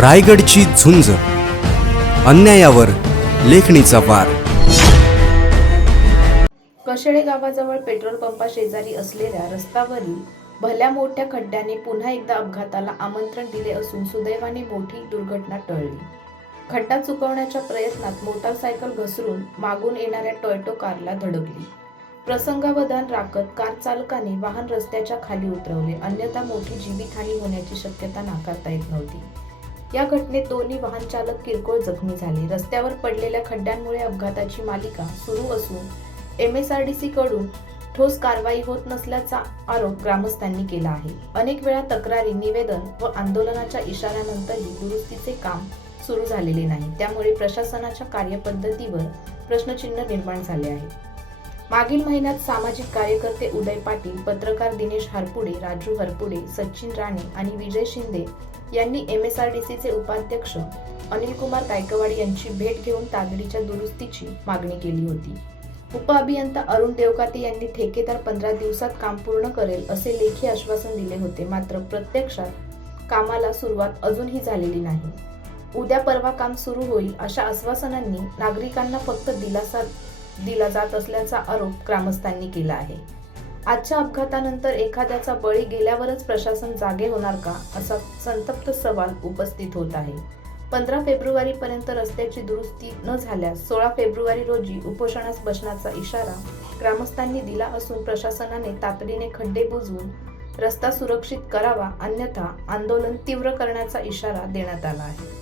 रायगडची झुंज. अन्यायावर लेखणीचा वार. कशेळे गावाजवळ पेट्रोल पंपा शेजारी असलेल्या रस्त्यावरील भल्या मोठ्या खड्ड्याने पुन्हा एकदा अपघाताला आमंत्रण दिले असून सुदैवाने मोठी दुर्घटना टळली. खड्डा चुकवण्याच्या प्रयत्नात मोटारसायकल घसरून मागून येणाऱ्या टॉयटो कारला धडकली. प्रसंगावधान राखत कार चालकाने वाहन रस्त्याच्या खाली उतरवले. अन्यथा मोठी जीवितहानी होण्याची शक्यता नाकारता येत नव्हती. या घटनेत दोन्ही वाहन चालक किरकोळ जखमी झाले. रस्त्यावर पडलेल्या खड्ड्यांमुळे अपघाताची मालिका सुरू असून M S R D C कडून ठोस कारवाई होत नसल्याचा आरोप ग्रामस्थांनी केला आहे. अनेक वेळा तक्रारी निवेदन व आंदोलनाच्या इशाऱ्यानंतरही दुरुस्तीचे काम सुरू झालेले नाही. त्यामुळे प्रशासनाच्या कार्यपद्धतीवर प्रश्नचिन्ह निर्माण झाले आहे. मागील महिन्यात सामाजिक कार्यकर्ते उदय पाटील पत्रकार दिनेश हरपुडे राजू हरपुडे सचिन राणे आणि विजय शिंदे यांनी एम एस आर डी सीचे उपाध्यक्ष अनिल कुमार गायकवाड यांची भेट घेऊन तातडीच्या दुरुस्तीची मागणी केली होती. उपअभियंता अरुण देवकाते यांनी ठेकेदार पंधरा दिवसात काम पूर्ण करेल असे लेखी आश्वासन दिले होते. मात्र प्रत्यक्षात कामाला सुरुवात अजूनही झालेली नाही. उद्या परवा काम सुरू होईल अशा आश्वासनांनी नागरिकांना फक्त दिलासा दिला जात असल्याचा आरोप ग्रामस्थांनी केला आहे. आजच्या अपघातानंतर एखाद्याचा बळी गेल्यावरच प्रशासन जागे होणार का? असा संतप्त सवाल उपस्थित होत आहे. पंधरा फेब्रुवारी पर्यंत रस्त्याची दुरुस्ती न झाल्यास सोळा फेब्रुवारी रोजी उपोषणास बसण्याचा इशारा ग्रामस्थांनी दिला असून प्रशासनाने तातडीने खड्डे बुजवून रस्ता सुरक्षित करावा अन्यथा आंदोलन तीव्र करण्याचा इशारा देण्यात आला आहे.